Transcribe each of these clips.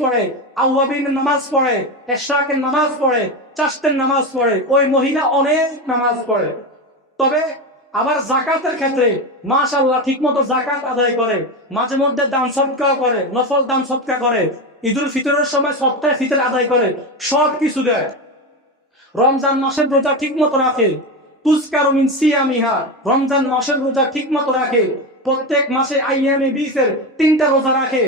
পড়ে নামাজ পড়ে নামাজ পড়ে নামাজ পড়ে, ওই মহিলা অনেক নামাজ পড়ে। তবে আবার জাকাতের ক্ষেত্রে ঠিক মতো জাকাত আদায় করে, মাঝে মধ্যে দান সৎকা করে, নফল দান সৎকা করে, ঈদুল ফিতরের সময় সপ্তাহে ফিতর আদায় করে, সব কিছু দেয়। রমজান মাসের রোজা ঠিক মতো রাখে তুস্কার রমজান মাসের রোজা ঠিক মতো রাখে, প্রত্যেক মাসে আইএমএ বিসের তিনটা রোজা রাখে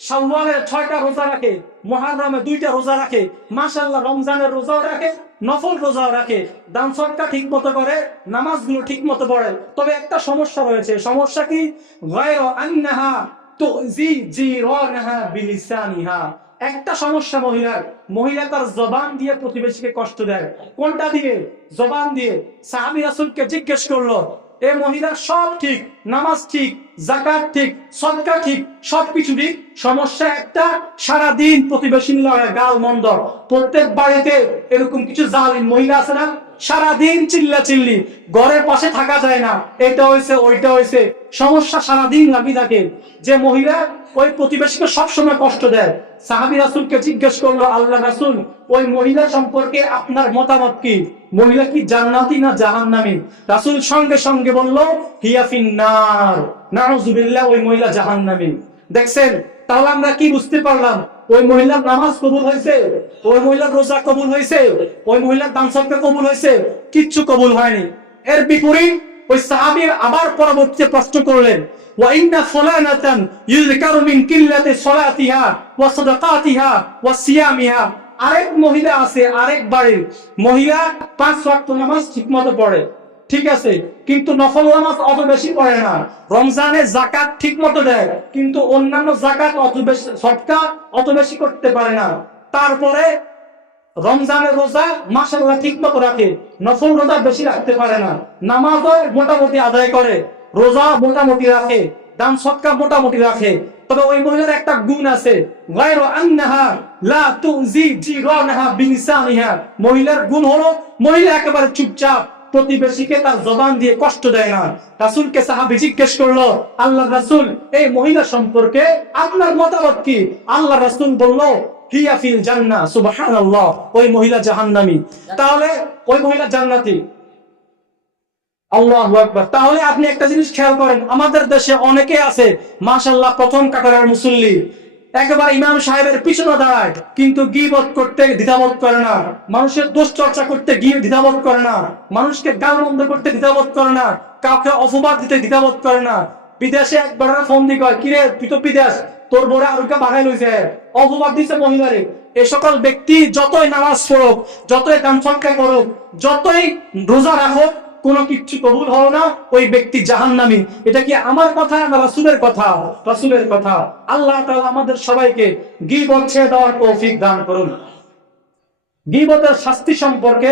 শাওয়ালের ছয়টা রোজা রাখে, মহারমে দুইটা রোজা রাখে মাশাল্লাহ রমজানের রোজাও রাখে, নফল রোজাও রাখে। দান সৎকা ঠিক মতো করে, নামাজগুলো ঠিক মতো পড়ে। তবে একটা সমস্যা রয়েছে, সমস্যা কি? একটা সমস্যা মহিলার, মহিলা তার জবান দিয়ে প্রতিবেশীকে কষ্ট দেয়। কোনটা দিয়ে? জবান দিয়ে। সাহাবি রাসুলকে জিজ্ঞেস করল এ মহিলার সব ঠিক, নামাজ ঠিক জাকাত ঠিক সৎকার ঠিক, সবকিছু ঠিক। সমস্যা একটা সারা দিন প্রতিবেশী লড়াই গাল মন্দ প্রত্যেক বাড়িতে এরকম কিছু জালিম মহিলা আছে না? সারা দিন চিল্লা চিল্লি ঘরের পাশে থাকা যায় না, এটা হয়েছে, ওইটা হয়েছে। সমস্যা সারা দিন লাগি থাকে। যে মহিলা ওই প্রতিবেশীকে সবসময় কষ্ট দেয়। সাহাবি রাসুলকে জিজ্ঞেস করল, আল্লাহ রাসুল, ওই মহিলা সম্পর্কে আপনার মতামত কি? মহিলা কি জান্নাতি না জাহান্নামী? রাসুল সঙ্গে সঙ্গে বলল হিয়াফিন নার নাউজুবিল্লাহ, ওই মহিলা জাহান্নামী। দেখছেন? তাহলে আমরা কি বুঝতে পারলাম? ওই মহিলার নামাজ কবুল হয়েছে ওই মহিলার রোজা কবুল হয়েছে ওই মহিলার দান সদকা কবুল হয়েছে কিচ্ছু কবুল হয়নি এর বিপরীত ওই সাহাবীর আবার পরবর্তীতে প্রশ্ন করলেন وإن فلانة يذكر من قلة صلاتها وصدقاتها وصيامها আরেক মহিলা আছে আরেক বাড়ির মহিলা পাঁচ ওয়াক্ত নামাজ ঠিকমতো পড়ে ঠিক আছে, কিন্তু নফল নামাজ অত বেশি পড়ে না। রমজানে জাকাত ঠিক মতো দেয়, কিন্তু অন্যান্য জাকাত অত বেশি সৎকা অত বেশি করতে পারে না। তারপরে রমজানের রোজা মাসাল্লাহ ঠিক মতো রাখে, নফল রোজা বেশি রাখতে পারে না। নামাজও মোটামুটি আদায় করে, রোজা মোটামুটি রাখে, দান সৎকা মোটামুটি রাখে। তবে ওই মহিলার একটা গুণ আছে মহিলার গুণ হলো, মহিলা একেবারে চুপচাপ প্রতিবেশীকে তার জবান দিয়ে কষ্ট দেয় না। রাসূলকে সাহাবী জিজ্ঞেস করল, আল্লাহ রাসূল, এই মহিলা সম্পর্কে আপনার মতামত কি? আল্লাহ রাসূল বলল আমাদের দেশে অনেকে আছে, মাশাআল্লাহ, প্রথম কাতারের মুসল্লি। একেবারে ইমাম সাহেবের পিছনে দাঁড়ায়, কিন্তু গিবত করতে দ্বিধাবোধ করে না। মানুষের দোষ চর্চা করতে গিয়ে দ্বিধাবোধ করে না। মানুষকে গাল মন্দ করতে দ্বিধাবোধ করে না। কাউকে অপবাদ দিতে দ্বিধাবোধ করে না। বিদেশে একবার ফোন দিয়ে কয় কিরে, তুই তো বিদেশ, তোর বড় আরোগ্য বাগাই লইছে। অপবাদ দিছে মহিলারে। এ সকল ব্যক্তি যতই নামাজ পড়ুক, যতই দান করুক যতই রোজা রাখুক কোনো কিচ্ছু কবুল হলো না, ওই ব্যক্তি জাহান্নামী। এটা কি আমার কথা না রাসূলের কথা? রাসূলের কথা। আল্লাহ তাআলা আমাদের সবাইকে গীবত ছেড়ে দেওয়ার তৌফিক দান করুন। গীবতের শাস্তি সম্পর্কে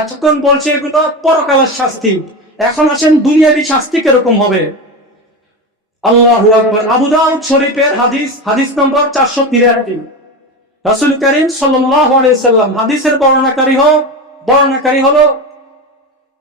এতক্ষণ বলছে এগুলো পরকালের শাস্তি। এখন আসেন দুনিয়াবি শাস্তি কীরকম হবে? আল্লাহু আকবার। আবু দাউদ শরীফের হাদিস হাদিস নম্বর 463 রাসূল করিম সাল্লাম, হাদিসের বর্ণনাকারী হো বর্ণনাকারী হলো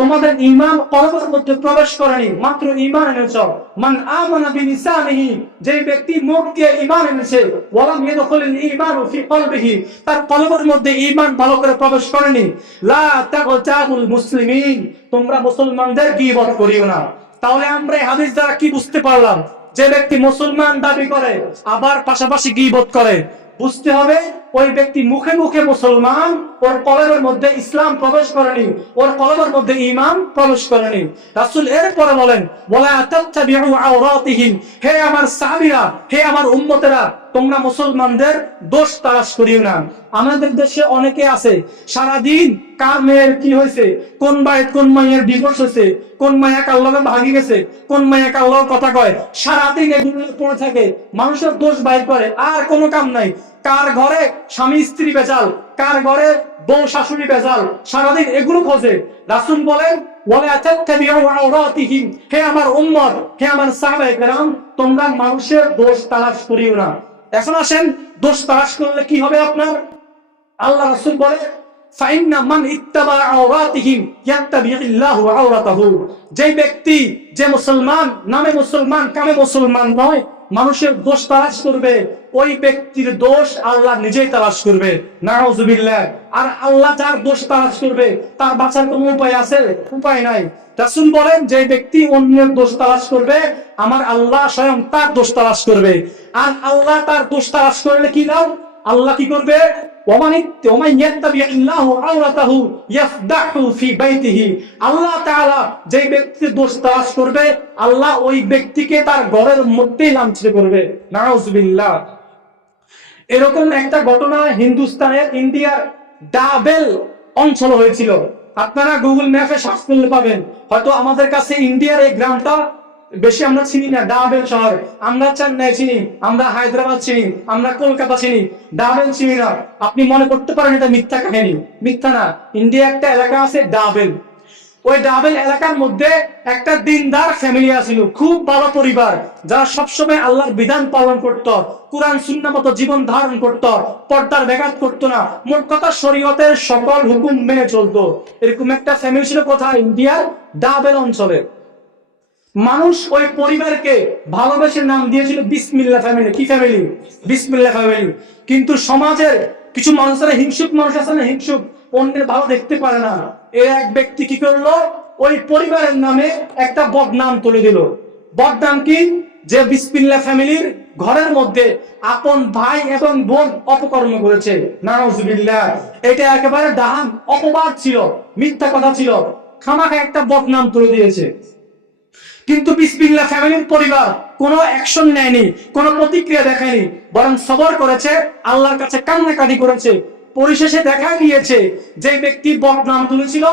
তোমাদের ইমান কলবের মধ্যে প্রবেশ করেনি, মাত্র ইমান এনেছ। মান আমানা বিলিসানিহি যে ব্যক্তি মুখ দিয়ে ইমান এনেছে, ওয়ালাম ঈমানু ফি কলবিহি, তার কলবের মধ্যে ইমান ভালো করে প্রবেশ করেনি। লা তাগতাবুল মুসলিমিন, তোমরা মুসলমানদের গীবত করিও না। তাহলে আমরা হাদিস দ্বারা কি বুঝতে পারলাম? যে ব্যক্তি মুসলমান দাবি করে, আবার পাশাপাশি গীবত করে। বুঝতে হবে ওই ব্যক্তি মুখে মুখে মুসলমান, ওর কলবের মধ্যে ইসলাম প্রবেশ করেনি, ওর কলবের মধ্যে ইমান প্রবেশ করেনি। রাসূল এরপরে বলেন হে আমার সাহাবীরা, হে আমার উম্মতেরা, তোমরা মুসলমানদের দোষ তালাশ করিও না। আমাদের দেশে অনেকে আছে সারা দিন কার মেয়ের কি হয়েছে? কোন বাড়ির কোন মাইয়ের ডিভোর্স হয়েছে? কোন মায়া কার লগে ভাগি গেছে? কোন মায়া কার কথা কয়? সারাদিন এগুলো পড়ে থাকে, মানুষের দোষ বাইর করে, আর কোনো কাম নাই। কার ঘরে স্বামী স্ত্রী বেজাল? কার ঘরে বউ শাশুড়ি বেজাল? সারাদিন এগুলো খোঁজে। রাসুল বলেন বলে হে আমার হে আমার তোমরা মানুষের দোষ তালাশ করিও না। এখন আসেন, দোষ তালাশ করলে কি হবে আপনার? আল্লাহ রাসূল বলে যে ব্যক্তি, যে মুসলমান, নামে মুসলমান, কামে মুসলমান নয় মানুষের দোষ তালাশ করবে, ওই ব্যক্তির দোষ আল্লাহ নিজেই তালাশ করবে। নাউজুবিল্লাহ। আর আল্লাহ যার দোষ তালাস করবে, তার বাঁচার কোনো উপায় আছে? উপায় নাই। রাসুল বলেন, যে ব্যক্তি অন্যের দোষ তালাস করবে, আমার আল্লাহ স্বয়ং তার দোষ তালাস করবে। আর আল্লাহ তার দোষ তালাস করলে কি নাও আল্লাহ কি করবে? যেই ব্যক্তির দোষ করবে, আল্লাহ ওই ব্যক্তিকে তার ঘরের মধ্যেই লাঞ্ছিত করবে। নাউজুবিল্লাহ। এরকম একটা ঘটনা হিন্দুস্তানের ইন্ডিয়ার ডাবেল অঞ্চল হয়েছিল। আপনারা গুগল ম্যাপে সার্চ করলে পাবেন। হয়তো আমাদের কাছে ইন্ডিয়ার এই গ্রামটা বেশি আমরা চিনি না ডাবেল শহর আমরা চেন্নাই চিনি, আমরা হায়দ্রাবাদ চিনি, আমরা কলকাতা চিনি। ডাবেল চিনি না। আপনি মনে করতে পারেন এটা মিথ্যা কাহিনী। মিথ্যা না। ইন্ডিয়া একটা এলাকা আছে ডাবেল ওই ডাবেল এলাকার মধ্যে একটা দিনদার ফ্যামিলি আছিল, খুব ভালো পরিবার, যারা সবসময় আল্লাহর বিধান পালন করত, কোরআন শূন্য মতো জীবন ধারণ করত, পর্দার ব্যাঘাত করতো না। মোট কথা শরীয়তের সকল হুকুম মেনে চলতো। এরকম একটা ফ্যামিলি ছিল কোথায়? ইন্ডিয়ার ডাবেল অঞ্চলে। মানুষ ওই পরিবারকে ভালোবেসে নাম দিয়েছিল বিসমিল্লা ফ্যামিলি কি ফ্যামিলি বিসমিল্লা ফ্যামিলি কিন্তু সমাজের কিছু মানুষেরা হিংসুক মানুষ আছে না, হিংসুক, অন্যের ভালো দেখতে পারে না। এর এক ব্যক্তি কি করল? ওই পরিবারের নামে একটা বদনাম তুলে দিল। বদনাম কি? যে বিসমিল্লা ফ্যামিলির ঘরের মধ্যে আপন ভাই এবং বোন অপকর্ম করেছে। নাউজুবিল্লাহ। এটা একেবারে ডাহান, অপবাদ ছিল, মিথ্যা কথা ছিল। খামাখা একটা বদনাম তুলে দিয়েছে। কিন্তু বিসমিল্লা ফ্যামিলির পরিবার কোনো অ্যাকশন নেয়নি, কোনো প্রতিক্রিয়া দেখায়নি বরং সবর করেছে, আল্লাহর কাছে কান্নাকাটি করেছে, পরিশেষে দেখা গিয়েছে যে ব্যক্তি বদনাম তুলেছিল,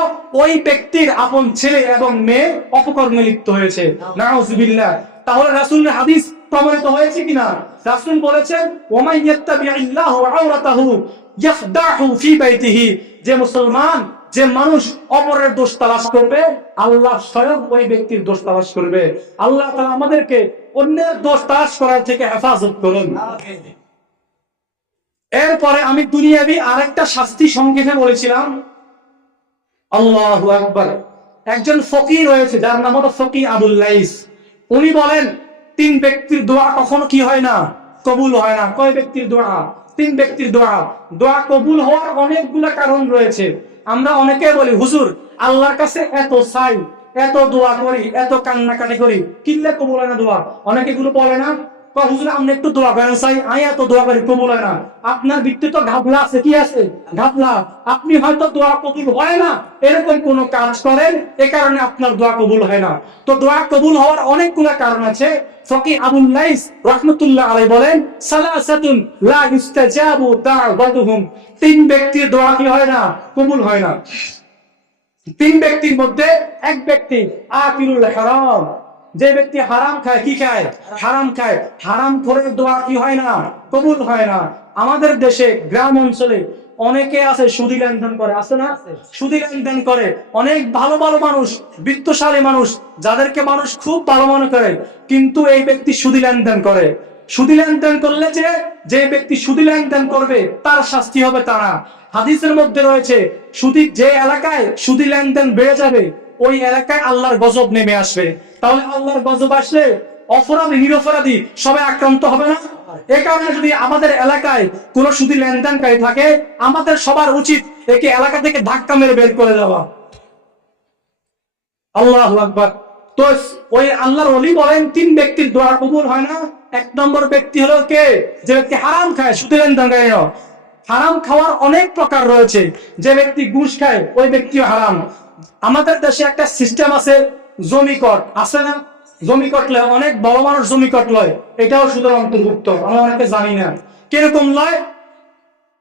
ওই ব্যক্তির আপন ছেলে এবং মেয়ে অপকর্মে লিপ্ত হয়েছে। নাউজুবিল্লাহ। তাহলে রাসূলের হাদিস প্রমাণিত হয়েছে কিনা? রাসূল বলেছেন, ওমাই ইয়াত্তাবিউল্লাহু আওরাতাহু ইয়াফদাহু ফি বাইতিহি। যে মুসলমান যে মানুষ অপরের দোষ তালাশ করবে, আল্লাহ স্বয়ং ওই ব্যক্তির দোষ তালাশ করবে। আল্লাহ তাআলা আমাদেরকে অন্যের দোষ তালাশ করার থেকে হেফাজত করুন। এরপরে আমি দুনিয়াবি আরেকটা শাস্তি সংক্ষেপে বলেছিলাম। আল্লাহ আকবার। একজন ফকির রয়েছে, যার নাম হলো ফকি আবুল্লাইস উনি বলেন, তিন ব্যক্তির দোয়া কখনো কি হয় না? কবুল হয় না। কয় ব্যক্তির দোয়া? তিন ব্যক্তির দোয়া। দোয়া কবুল হওয়ার অনেকগুলা কারণ রয়েছে। আমরা অনেকে বলি, হুজুর, আল্লাহর কাছে এত চাই, এত দোয়া করি, এত কান্নাকাটি করি কিল্লে কবুল হয় না দোয়া? অনেকে গুলো বলে না। আপনার তো ঘাবলা আছে, কি আছে? ঘাবলা। আপনি হয়তো দোয়া কবুল হয় না, এরকম কাজ করেন, এ কারণে আপনার দোয়া কবুল হয় না। তো দোয়া কবুল হওয়ার অনেকগুলো কারণ আছে। তিন ব্যক্তির দোয়া কি হয় না? কবুল হয় না। তিন ব্যক্তির মধ্যে এক ব্যক্তি যে ব্যক্তি হারাম খায়, কি খায়? হারাম খায়। হারাম করে দোয়া কি হয় না? কবুল হয় না। আমাদের দেশে গ্রাম অঞ্চলে অনেকে আছে, সুদি লেনদেন করে। আছে না? সুদি লেনদেন করে। অনেক ভালো ভালো মানুষ, বৃত্তশালী মানুষ, যাদেরকে মানুষ খুব ভালো মনে করে, কিন্তু এই ব্যক্তি সুদি লেনদেন করে। সুদি লেনদেন করলে যে যে ব্যক্তি সুদি লেনদেন করবে, তার শাস্তি হবে তারা হাদিসের মধ্যে রয়েছে, সুদি যে এলাকায় সুদি লেনদেন বেড়ে যাবে ওই এলাকায় আল্লাহর গজব নেমে আসবে। তাহলে আল্লাহর গজব আসলে অপরাধী, নিরপরাধী সবাই আক্রান্ত হবে না? এ কারণে যদি আমাদের এলাকায় কোন সুদি লেনদেনকারী থাকে, আমাদের সবার উচিত একে এলাকা থেকে ধাক্কা মেরে বের করে দেওয়া। আল্লাহ আকবার। তো ওই আল্লাহর অলি বলেন, তিন ব্যক্তির দোয়া কবুল হয় না। এক নম্বর ব্যক্তি হলো কে? যে ব্যক্তি হারাম খায়, সুদি লেনদেনকারী। হারাম খাওয়ার অনেক প্রকার রয়েছে। যে ব্যক্তি ঘুষ খায়, ওই ব্যক্তিও হারাম। আমাদের দেশে একটা সিস্টেম আছে, জমি কর আছে না? জমি কট লয়, অনেক বড় মানুষ জমি কট লয়। এটাও সুদের অন্তর্ভুক্ত, আমরা অনেকে জানি না। কীরকম লয়?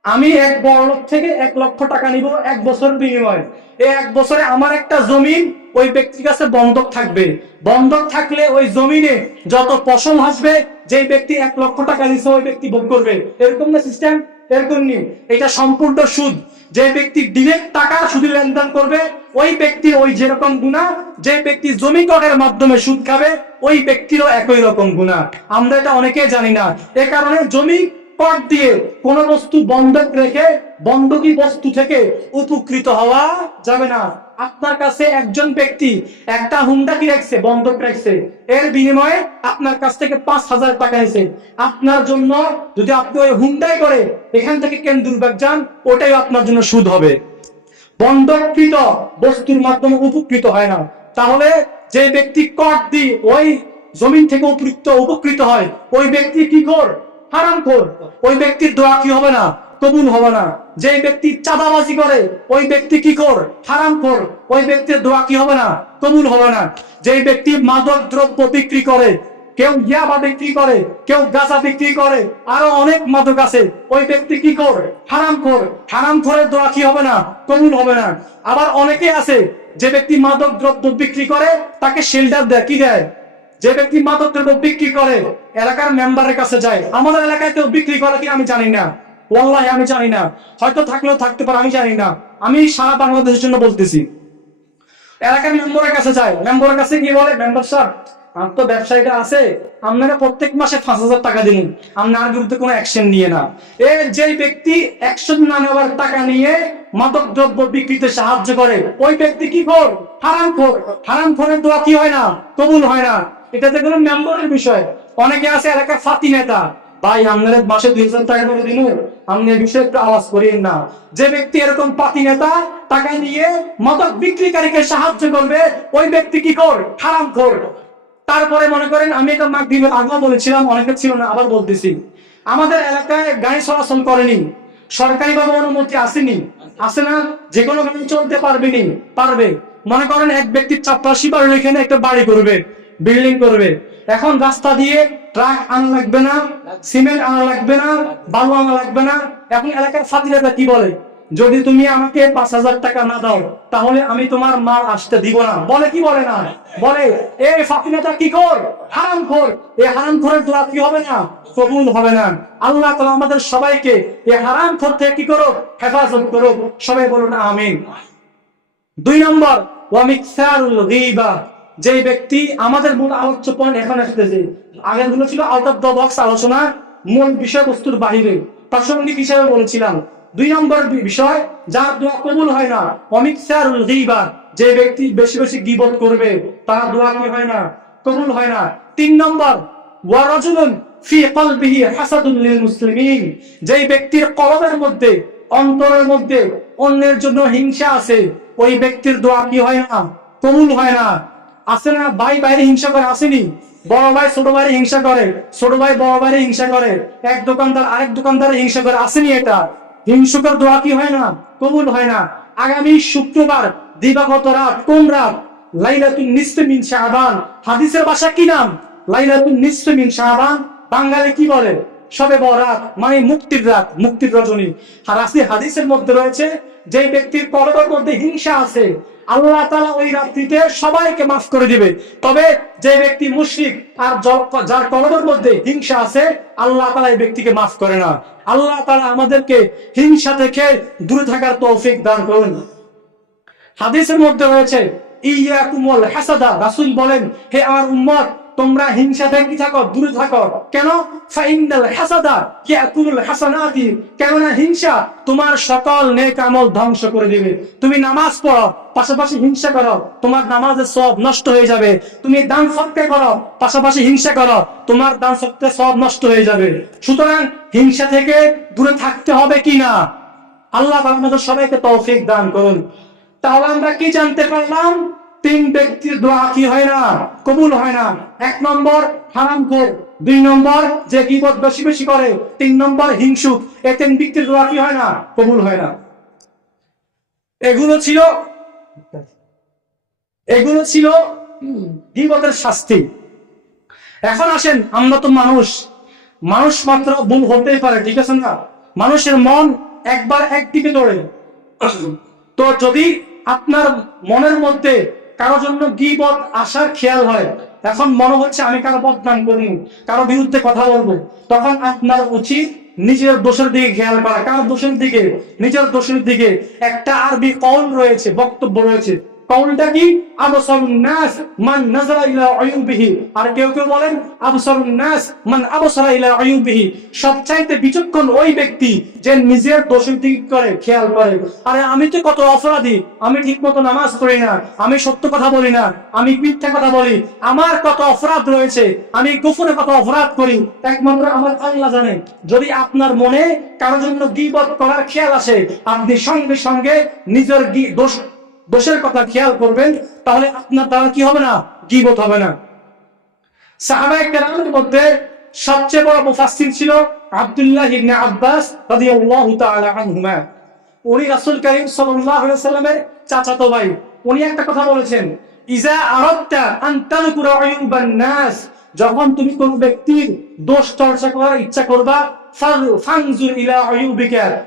আমি এক বড় লোক থেকে এক লক্ষ টাকা নিব এক বছর বিনিময়ে। এই এক বছরে আমার একটা জমিন ওই ব্যক্তির কাছে বন্ধক থাকবে। বন্ধক থাকলে ওই জমিনে যত ফসল আসবে, যেই ব্যক্তি এক লক্ষ টাকা দিচ্ছে ওই ব্যক্তি ভোগ করবে। এরকম না সিস্টেম এরকম নেই। এটা সম্পূর্ণ সুদ। যে ব্যক্তি ডিরেক্ট টাকা সুদে লেনদেন করবে, ওই ব্যক্তি ওই যেরকম গুণা যে ব্যক্তি জমি করের মাধ্যমে সুদ খাবে, ওই ব্যক্তিরও একই রকম গুণা আমরা এটা অনেকেই জানি না। এ কারণে জমি কর দিয়ে কোন বস্তু বন্ধক রেখে বন্ধকি বস্তু থেকে উপকৃত হওয়া যাবে না। আপনার কাছে একজন ব্যক্তি একটা হুন্ডা কি রাখছে, বন্ধক রাখছে। এর বিনিময়ে আপনার কাছ থেকে পাঁচ হাজার টাকা নিছে আপনার জন্য যদি আপনি ওই হুন্ডাই করে এখান থেকে কেন দুর্ভাগ যান, ওটাই আপনার জন্য সুদ হবে। বন্ধককৃত বস্তুর মাধ্যমে উপকৃত হয় না। তাহলে যে ব্যক্তি কর দি ওই জমিন থেকে উপকৃত উপকৃত হয়, ওই ব্যক্তি কি কর হারাম কর ওই ব্যক্তির দোয়া কি হবে না? কবুল হবে না। যে ব্যক্তি চাঁদাবাজি করে, ওই ব্যক্তি কি কর হারাম কর ওই ব্যক্তির দোয়া কি হবে না? কবুল হবে না। যে ব্যক্তি মাদক দ্রব্য বিক্রি করে, কেউ ইয়াবা বিক্রি করে, কেউ গাঁজা বিক্রি করে, আরও অনেক মাদক আছে, ওই ব্যক্তি কি কর হারাম কর হারাম করে দোয়া কি হবে না? কবুল হবে না। আবার অনেকে আছে, যে ব্যক্তি মাদক দ্রব্য বিক্রি করে, তাকে শেল্টার দেয়। কি দেয়? যে ব্যক্তি মাদক দ্রব্য বিক্রি করে, এলাকার মেম্বারের কাছে যায়। আমাদের এলাকায় কেউ বিক্রি করে কি আমি জানি না। ওয়াল্লাহি, আমি জানি না। হয়তো থাকলেও থাকতে পারে, আমি জানি না। আমি সারা বাংলাদেশের জন্য বলতেছি। এলাকার মেম্বারের কাছে যায়। মেম্বারের কাছে গিয়ে বলে মেম্বার সাহেব আমার তো ব্যবসায়ীটা আছে। আপনারা প্রত্যেক মাসে পাঁচ হাজার টাকা দিন। আপনার বিরুদ্ধে কোনো অ্যাকশন নিয়ে না। এ যে ব্যক্তি অ্যাকশন না নেওয়ার টাকা নিয়ে মাদক দ্রব্য বিক্রিতে সাহায্য করে, ওই ব্যক্তি কি কর হারাম খোর? হারাম খোরের দোয়া কি হয় না? কবুল হয় না। এটা যে কোনো মেম্বারের বিষয়। অনেকে আছে এলাকার ফাতি নেতা। ভাই আপনাদের মাসে দুই হাজার টাকা করে দিন আপনি এই বিষয়ে একটু আওয়াজ করিয়েন না। যে ব্যক্তি এরকম পাতি নেতা টাকা নিয়ে মাদক বিক্রিকারীকে সাহায্য করবে, ওই ব্যক্তি কি কর? হারাম কর। তারপরে মনে করেন, আমি এটা মাগরিবের আগেও বলেছিলাম, অনেকে ছিল না, আবার বলতেছি। আমাদের এলাকায় গাড়ি চলাচল করেনি। সরকারি ভাবে অনুমতি আসেনি। আসে না, যে কোনো গাড়ি চলতে পারবে নি, পারবে। মনে করেন এক ব্যক্তির চাপরাশি বাড়ির এখানে একটা বাড়ি করবে। বিল্ডিং করবে। এখন রাস্তা দিয়ে ট্রাক আনা লাগবে না, সিমেন্ট আনা লাগবে না, বালু আনা লাগবে না। এখন এলাকার ফাতিলাটা কি বলে? যদি তুমি আমাকে পাঁচ হাজার টাকা না দাও, তাহলে আমি তোমার মাল আসতে দিব না। বলে কি বলে না? বলে এই ফাতিনাটা কি কর? হারাম খোর। এই হারাম খোরের দোয়া কি হবে না? কবুল হবে না। আল্লাহ তালা আমাদের সবাইকে এই হারাম খোর থেকে কি করো হেফাজত করো সবাই বলুন, আমিন। দুই নম্বর ওয়ামিকসারুল গীবা। যে ব্যক্তি আমাদের মূল আলোচ্য পয়েন্ট এখন আসতেছে আগেরগুলো ছিল আউট অফ দ্য বক্স আলোচনা, মূল বিষয়বস্তুর বাহিরে। প্রাসঙ্গিক হিসাবে বলেছিলাম, দুই নম্বর বিষয়, যার দোয়া কবুল হয় না অমিকসারুল গীবা, যে ব্যক্তি বেশি বেশি গিবত করবে, তার দোয়া কি হয় না? কবুল হয় না। তিন নম্বর ওয়ারাজুলুন ফি কলবিহি হাসাদুন লিল মুসলিমিন, যেই ব্যক্তির কলবের মধ্যে, অন্তরের মধ্যে অন্যের জন্য হিংসা আছে, ওই ব্যক্তির দোয়া কি হয় না? কবুল হয় না। আছে না, ভাই বাইরে হিংসা করে, আসেনি। বড় ভাই ছোট ভাই হিংসা করে, ছোট ভাই বড় ভাই হিংসা করে, এক দোকানদার আরেক দোকানদার হিংসা করে, আসেনি এটা। হিংসুকের দোয়া কি হয় না? কবুল হয় না। আগামী শুক্রবার, দিবাগত রাত, কোন রাত? লাইলাতুন নিসফে মিন শাবান। হাদিসের ভাষা কি নাম? লাইলাতুন নিসফে মিন শাবান। বাঙালি কি বলে? সবে বরাত মানে মুক্তির রাত, মুক্তির রজনী। আর আসি হাদিসের মধ্যে রয়েছে, যে ব্যক্তির কলবের মধ্যে হিংসা আছে, আল্লাহ তালা ওই রাত্রিতে সবাইকে মাফ করে দিবে। তবে যে ব্যক্তি মুশরিক আর যার কলবের মধ্যে হিংসা আছে, আল্লাহ তালা এই ব্যক্তিকে মাফ করে না। আল্লাহ তালা আমাদেরকে হিংসা থেকে দূরে থাকার তৌফিক দান করুন। হাদিসের মধ্যে রয়েছে ইয়াকুমুল হাসাদা। রাসূল বলেন, হে আমার উম্মত তোমরা হিংসা থেকে থাকো, দূরে থাকো। কেন? কেননা হিংসা তোমার সকল নেক আমল ধ্বংস করে দিবে। তুমি নামাজ পড়ো, পাশাপাশি হিংসা করো, তোমার নামাজের সব নষ্ট হয়ে যাবে। তুমি দান সৎকে করো, পাশাপাশি হিংসা করো, তোমার দান সৎকে সব নষ্ট হয়ে যাবে। সুতরাং হিংসা থেকে দূরে থাকতে হবে কি না? আল্লাহ আমাদের সবাইকে তৌফিক দান করুন। তাহলে আমরা কি জানতে পারলাম? তিন ব্যক্তির দোয়া কি হয় না? কবুল হয় না। এক নম্বর হারাম খোর দুই নম্বর যে গিবত বেশি বেশি করে, তিন নম্বর হিংসুক। এই তিন ব্যক্তির দোয়া কি হয় না? কবুল হয় না। এগুলো ছিল এগুলো ছিল গিবতের শাস্তি। এখন আসেন, আমরা তো মানুষ। মানুষ মাত্র ভুল হতেই পারে, ঠিক আছে না? মানুষের মন একবার একদিকে দৌড়ে। তো যদি আপনার মনের মধ্যে কারও জন্য গিবত আসার খেয়াল হয়। এখন মনে হচ্ছে আমি কারও বদনাম করি কারও বিরুদ্ধে কথা বলব। তখন আপনার উচিত নিজের দোষের দিকে খেয়াল করা। কার দোষের দিকে, নিজের দোষের দিকে একটা আরবি কল রয়েছে, বক্তব্য রয়েছে। কৌলটা কি? নাস মান ইলা আয়ুবিহি আর কেউ কেউ বলেন নাস মান ইলা আয়ুবিহি সবচাইতে বিচক্ষণ ওই ব্যক্তি যে নিজের দোষের দিক করে, খেয়াল করে। আরে আমি তো কত অপরাধী, আমি নামাজ না, আমি সত্য কথা বলি না, আমি মিথ্যা কথা বলি। আমার কত অপরাধ রয়েছে, আমি গোপনে কত অপরাধ করি। একমাত্র আমার আল্লাহ জানে। যদি আপনার মনে কারোর জন্য গিবত করার খেয়াল আসে, আপনি সঙ্গে সঙ্গে নিজের দোষ দোষের কথা খেয়াল করবেন, তাহলে আপনার দ্বারা কি হবে না? গিবত হবে না। মধ্যে সবচেয়ে বড় ছিল আব্দুল্লাহ ইবনে আব্বাস উনি করিম সাল্লামের চাচাতো ভাই। উনি একটা কথা বলেছেন, ইজা আন যখন তুমি কোন ব্যক্তির দোষ চর্চা করার ইচ্ছা করবা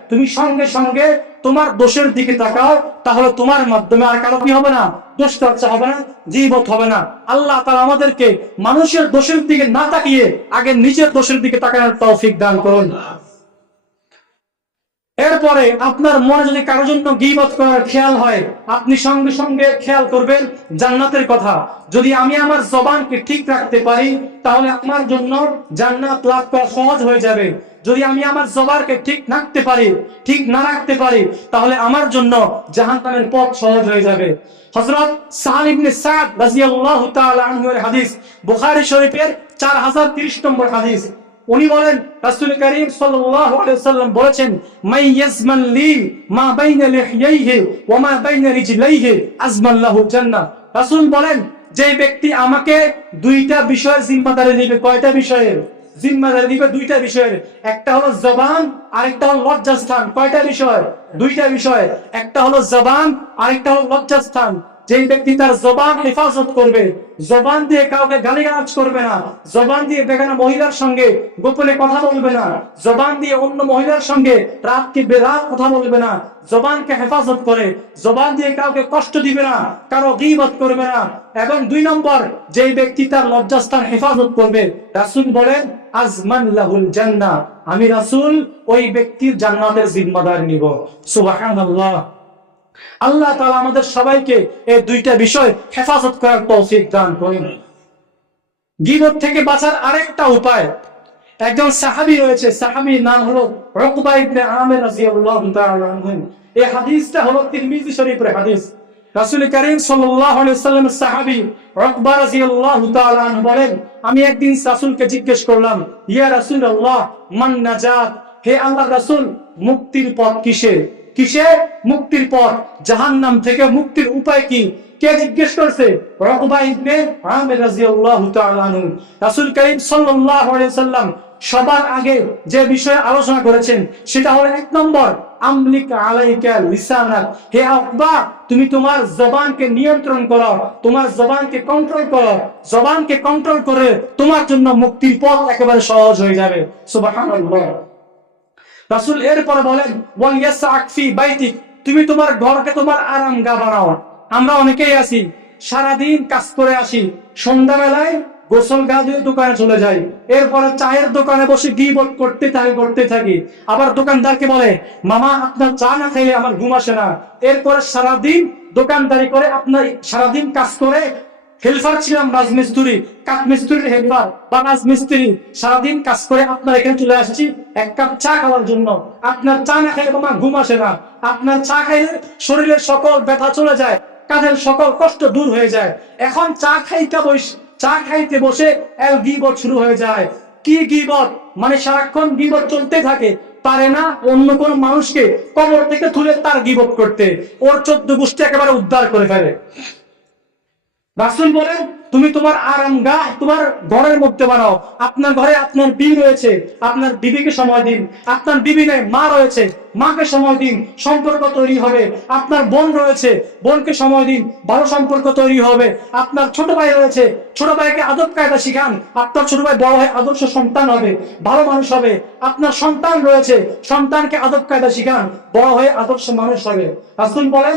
তুমি সঙ্গে সঙ্গে তোমার দোষের দিকে তাকাও, তাহলে তোমার মাধ্যমে আর কারও কি হবে না? দোষ চর্চা হবে না জীবত হবে না। আল্লাহ তাআলা আমাদেরকে মানুষের দোষের দিকে না তাকিয়ে আগে নিজের দোষের দিকে তাকানোর তৌফিক দান করুন। এরপরে আপনার মনে যদি কারোর জন্য গিবত করার খেয়াল হয়, আপনি সঙ্গে সঙ্গে খেয়াল করবেন জান্নাতের কথা। যদি আমি আমার জবানকে ঠিক রাখতে পারি, তাহলে আমার জন্য জান্নাত লাভ করা সহজ হয়ে যাবে। যদি আমি আমার জবানকে ঠিক রাখতে পারি, ঠিক না রাখতে পারি, তাহলে আমার জন্য জাহান্নামের পথ সহজ হয়ে যাবে। হযরত সাহাল ইবনে সাদ রাদিয়াল্লাহু তাআলা আনহু এর হাদিস, বুখারী শরীফের 4030 নম্বর হাদিস। উনি বলেন, রাসূল করিম সাল্লাল্লাহু আলাইহি ওয়াসাল্লাম বলেছেন, মাই লি মা বাইনা ওয়া মা বাইনা রিজলাইহি আজমান লাহু জান্নাহ। রাসূল বলেন, যে ব্যক্তি আমাকে দুইটা বিষয়ের জিম্মাদারি দিবে, কয়টা বিষয়ের? জিম্মাদারি দিবে দুইটা বিষয়ের। একটা হলো জবান, আরেকটা হলো লজ্জাস্থান। কয়টা বিষয়? দুইটা বিষয়। একটা হলো জবান, আরেকটা হলো লজ্জাস্থান। যেই ব্যক্তি তার জবান হেফাজত করবে, জবান দিয়ে কাউকে গালিগালাজ করবে না, জবান দিয়ে বেগানা মহিলার সঙ্গে গোপনে কথা বলবে না, জবান দিয়ে অন্য মহিলার সঙ্গে রাতকে বেরাত কথা বলবে না, জবানকে হেফাজত করে, জবান দিয়ে কাউকে কষ্ট দিবে না, কারও গিবত করবে না। এবং দুই নম্বর, যেই ব্যক্তি তার লজ্জাস্থান হেফাজত করবে, রাসূল বলেন, আজমান লাহুল জান্নাহ। আমি রাসুল ওই ব্যক্তির জান্নাতের জিম্মাদার নিব। সুবহানাল্লাহ। আল্লাহ তাআলা আমাদের সবাইকে এই দুইটা বিষয় হেফাজত করার তৌফিক দান করুন। গিবত থেকে বাঁচার আরেকটা উপায়, একজন সাহাবী রয়েছে, সাহাবীর নাম হলো সাহাবী আমি একদিন রাসূলকে জিজ্ঞেস করলাম, ইয়া রাসূলুল্লাহ, মান নাজাত? হে আল্লাহর রাসূল, মুক্তির পথ কিসে কিসে? মুক্তির পথ। জাহান্নাম থেকে মুক্তির উপায় কি? কে জিজ্ঞেস করছে? সবার আগে যে বিষয়ে আলোচনা করেছেন, সেটা হলো এক নম্বর হে আকবা, তুমি তোমার জবানকে নিয়ন্ত্রণ করো, তোমার জবানকে কন্ট্রোল করো। জবানকে কন্ট্রোল করে তোমার জন্য মুক্তির পথ একেবারে সহজ হয়ে যাবে। সুবহানাল্লাহ। রাসূল এরপরে বলেন তুমি তোমার ঘরকে তোমার আরাম গা বানাও আমরা অনেকেই আছি, সারাদিন কাজ করে আসি, সন্ধ্যাবেলায় গোসল গা দিয়ে দোকানে চলে যাই, এরপরে চায়ের দোকানে বসে গিবত করতে থাকি করতে থাকি। আবার দোকানদারকে বলে, মামা, আপনার চা না খাইলে আমার ঘুম আসে না। এরপরে সারাদিন দোকানদারি করে আপনার সারাদিন কাজ করে হেল্পার ছিলাম রাজমিস্ত্রি, কাঠমিস্ত্রির হেল্পার বা রাজমিস্ত্রি। সারাদিন কাজ করে আপনার এখানে চলে আসছি, এক কাপ চা খাওয়ার জন্য। আপনার চা না খাইলে আমার ঘুম আসে না। আপনার চা খাইলে শরীরের সকল ব্যথা চলে যায় কাঁধের সকল কষ্ট দূর হয়ে যায়। এখন চা খাইতে বস, চা খাইতে বসে এল গিবত শুরু হয়ে যায়। কি গিবত? মানে সারাক্ষণ গিবত চলতে থাকে, পারে না অন্য কোন মানুষকে কবর থেকে তুলে তার গিবত করতে। ওর চোদ্দ গোষ্ঠী একেবারে উদ্ধার করে ফেলে। রাসুল বলেন তুমি তোমার আরাম গা, তোমার ঘরের মধ্যে বানাও। আপনার ঘরে আপনার বিবি রয়েছে, আপনার বিবিকে সময় দিন। আপনার বিবি নেই, মা রয়েছে, মাকে সময় দিন, সম্পর্ক তৈরি হবে। আপনার বোন রয়েছে, বোনকে সময় দিন, ভালো সম্পর্ক তৈরি হবে। আপনার ছোট ভাই রয়েছে, ছোট ভাইকে আদব কায়দা শিখান। আপনার ছোট ভাই বড় হয়ে আদর্শ সন্তান হবে, ভালো মানুষ হবে। আপনার সন্তান রয়েছে, সন্তানকে আদব কায়দা শিখান, বড় হয়ে আদর্শ মানুষ হবে। রাসুল বলেন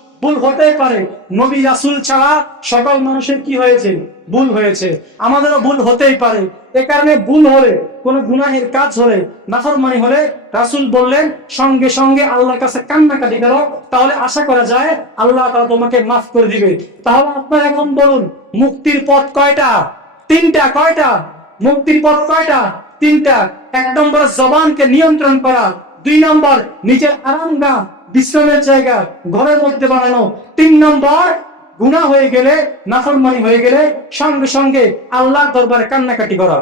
ভুল হতে পারে। নবী রাসূল ছাড়া সকল মানুষের কি হয়েছে? ভুল হয়েছে। আমাদেরও ভুল হতেই পারে। এ কারণে ভুল হলে, কোন গুনাহের কাজ হলে, নাফরমানি হলে রাসূল বললেন, সঙ্গে সঙ্গে আল্লাহর কাছে কান্নাকাটি করো, তাহলে আশা করা যায় আল্লাহ তাআলা তোমাকে মাফ করে দিবে। তাহলে আপনার এখন বলুন, মুক্তির পথ কয়টা? তিনটা কয়টা? মুক্তির পথ কয়টা? তিনটা। এক নম্বর, জবানকে নিয়ন্ত্রণ করা। দুই নম্বর, নিজের আরামগা বিশ্রামের জায়গা ঘরের মধ্যে বানানো। তিন নম্বর গুনাহ হয়ে গেলে নাফরমানি হয়ে গেলে সঙ্গে সঙ্গে আল্লাহর দরবারে কান্নাকাটি করা।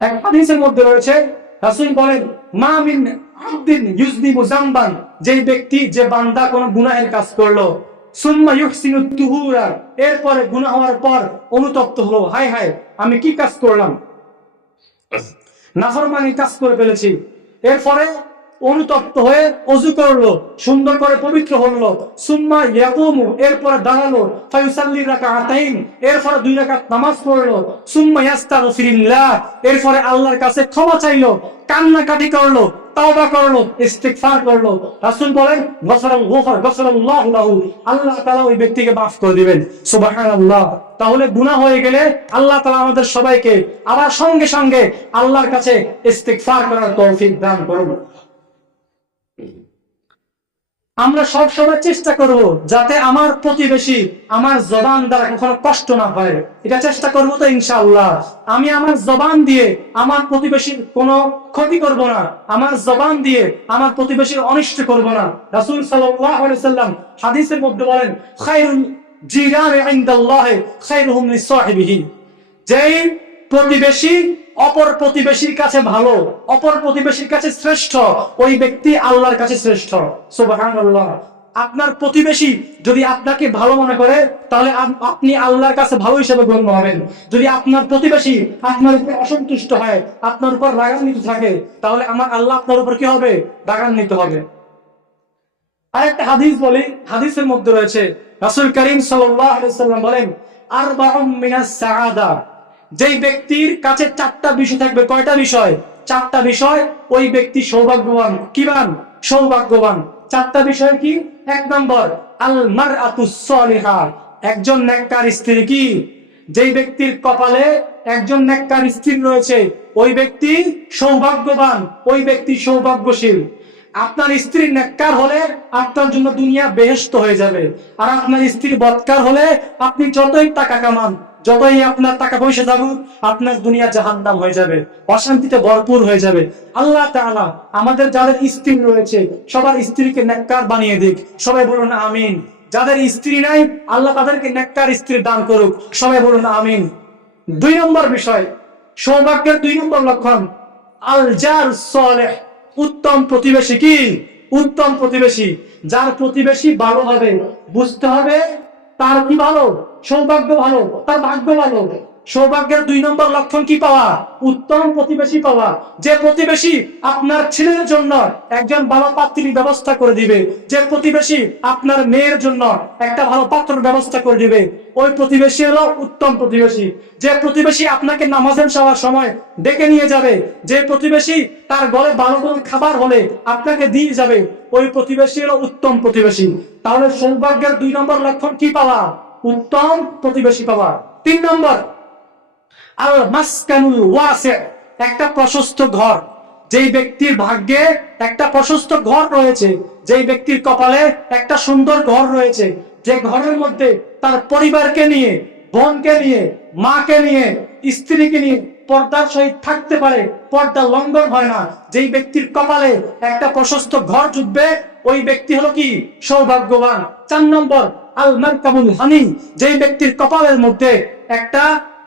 এক হাদিসের মধ্যে রয়েছে রাসূল বলেন মা মিন আবদিন ইউজনিবু জামবান যে ব্যক্তি যে বান্দা কোন গুনাহের কাজ করল সুম্মা ইউহসিনু তুহুরা এরপরে গুনাহ হওয়ার পর অনুতপ্ত হলো হায় হায় আমি কি কাজ করলাম? নাফরমানি কাজ করে ফেলেছি। এরপরে অনুতপ্ত হয়ে অজু করল, সুন্দর করে পবিত্র হলো। সুম্মা ইয়াকুমু, এরপরে দাঁড়াল, ফায়ুসাল্লি রাকাতাইন, এরপরে দুই রাকাত নামাজ পড়ল। সুম্মা ইয়াস্তাগফিরিল্লাহ এরপরে আল্লাহর কাছে ক্ষমা চাইলো, কান্নাকাটি করল, তাওবা করল, ইস্তিগফার করল। রাসূল বলেন, গফরাল গফর, গফরাল্লাহু লাহু। আল্লাহ তাআলা ওই ব্যক্তিকে মাফ করে দিবেন। সুবহানাল্লাহ। তাহলে গুনাহ হয়ে গেলে আল্লাহ তাআলা আমাদের সবাইকে আবার সঙ্গে সঙ্গে আল্লাহর কাছে ইস্তিগফার করার তৌফিক দান করুন। আমরা সব সময় চেষ্টা করব যাতে আমার প্রতিবেশী আমার জবান দ্বারা কখনো কষ্ট না হয়। এটা চেষ্টা করব তো ইনশাআল্লাহ। আমি আমার জবান দিয়ে আমার প্রতিবেশীর কোনো ক্ষতি করব না। আমার জবান দিয়ে আমার প্রতিবেশীর অনিষ্ট করব না। রাসূল সাল্লাল্লাহু আলাইহি সাল্লাম হাদিসের মধ্যে বলেন খায়রুল জিরানি ইনদাল্লাহ, খায়রুহুম লিসাহিবিহি যেই প্রতিবেশী, অপর প্রতিবেশীর কাছে ভালো, অপর প্রতিবেশীর কাছে শ্রেষ্ঠ, ওই ব্যক্তি আল্লাহর কাছে শ্রেষ্ঠ। সুবহানাল্লাহ। আপনার প্রতিবেশী যদি আপনাকে ভালো মনে করে, তাহলে আপনি আল্লাহর কাছে ভালো হিসেবে গণ্য হবেন। যদি আপনার প্রতিবেশী আপনার উপর অসন্তুষ্ট হয়, আপনার উপর রাগান্বিত থাকে, তাহলে আমার আল্লাহ আপনার উপর কি হবে? রাগান্বিত হবে। আরেকটা হাদিস বলি, হাদিসের মধ্যে রয়েছে, রাসূল করিম সাল্লাম বলেন, আরবাউম মিনাস সাআদা। যেই ব্যক্তির কাছে চারটা বিষয় থাকবে, কয়টা বিষয়? চারটা বিষয়, ওই ব্যক্তি সৌভাগ্যবান। কিবান সৌভাগ্যবান। চারটা বিষয় কি? এক নম্বর আল মারআতুস সালিহা। একজন নেককার স্ত্রী কি? যেই ব্যক্তির কপালে একজন নেককার স্ত্রী রয়েছে, ওই ব্যক্তি সৌভাগ্যবান, ওই ব্যক্তি সৌভাগ্যশীল। আপনার স্ত্রী নেককার হলে আপনার জন্য দুনিয়া বেহেস্ত হয়ে যাবে। আর আপনার স্ত্রী বৎকার হলে আপনি যতই টাকা কামান যতই আপনার টাকা পয়সা থাকুক আপনার দুনিয়া জাহান্নাম হয়ে যাবে, অশান্তিতে ভরপুর হয়ে যাবে। আল্লাহ তাআলা আমাদের যাদের স্ত্রী রয়েছে, সবার স্ত্রীকে নেককার বানিয়ে দিক। সবাই বলুন আমিন। যাদের স্ত্রী নাই, আল্লাহ তাদেরকে নেককার স্ত্রী দান করুক। সবাই বলুন আমিন। দুই নম্বর বিষয়, সৌভাগ্যের দুই নম্বর লক্ষণ আল জার সালেহ। উত্তম প্রতিবেশী কি? উত্তম প্রতিবেশী। যার প্রতিবেশী ভালো হবে, বুঝতে হবে তার কি ভালো? সৌভাগ্য ভালো, তার ভাগ্য ভালো। সৌভাগ্যের দুই নম্বর লক্ষণ কি পাওয়া? উত্তম প্রতিবেশী পাওয়া। যে প্রতিবেশী আপনার ছেলের জন্য একজন ভালো পাত্রীর ব্যবস্থা করে দিবে। যে প্রতিবেশী আপনার মেয়ের জন্য একটা ভালো পাত্রের ব্যবস্থা করে দিবে। ওই প্রতিবেশী হলো উত্তম প্রতিবেশী। যে প্রতিবেশী আপনাকে নামাজের যাওয়ার সময় ডেকে নিয়ে যাবে, যে প্রতিবেশী তার গলে ভালো কোনো খাবার হলে আপনাকে দিয়ে যাবে, ওই প্রতিবেশী হলো উত্তম প্রতিবেশী। তাহলে সৌভাগ্যের দুই নম্বর লক্ষণ কি পাওয়া? উত্তম প্রতিবেশী পাওয়া তিন নম্বর, আল মাসকানুল ওয়াসি একটা প্রশস্ত ঘর। যেই ব্যক্তির ভাগ্যে একটা প্রশস্ত ঘর রয়েছে, যেই ব্যক্তির কপালে একটা সুন্দর ঘর রয়েছে, যে ঘরের মধ্যে তার পরিবারকে নিয়ে, বোনকে নিয়ে, মাকে নিয়ে, স্ত্রীকে নিয়ে পর্দার সহিত থাকতে পারে, পর্দা লঙ্ঘন হয় না। যেই ব্যক্তির কপালে একটা প্রশস্ত ঘর জুটবে, ওই ব্যক্তি হলো কি? সৌভাগ্যবান। চার নম্বর হানি, যেই ব্যক্তির কপালের মধ্যে একটা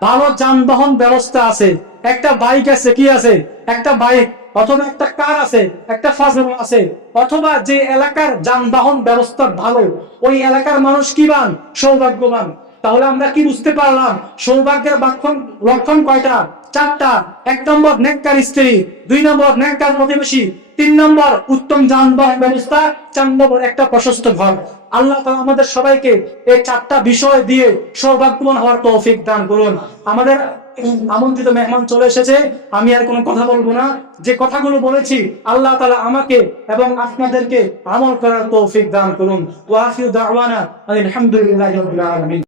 ভালো যানবাহন ব্যবস্থা আছে, একটা বাইক আছে কি আছে? একটা বাইক অথবা একটা কার আছে, একটা ফাজল আছে, অথবা যে এলাকার যানবাহন ব্যবস্থা ভালো, ওই এলাকার মানুষ কিবান সৌভাগ্যবান। তাহলে আমরা কি বুঝতে পারলাম? সৌভাগ্যের লক্ষণ কয়টা? চারটা, এক নম্বর নেককার স্ত্রী, দুই নম্বর নেককার প্রতিবেশী, তিন নম্বর উত্তম যানবাহন ব্যবস্থা চার নম্বর একটা প্রশস্ত ঘর। আল্লাহ তাআলা আমাদের সবাইকে এই চারটা বিষয় দিয়ে সৌভাগ্যবান হওয়ার তৌফিক দান করুন। আমাদের আমন্ত্রিত মেহমান চলে এসেছে, আমি আর কোনো কথা বলব না। যে কথাগুলো বলেছি, আল্লাহ তালা আমাকে এবং আপনাদেরকে আমল করার তৌফিক দান করুন। ওয়াফিউ আলহামদুলিল্লাহি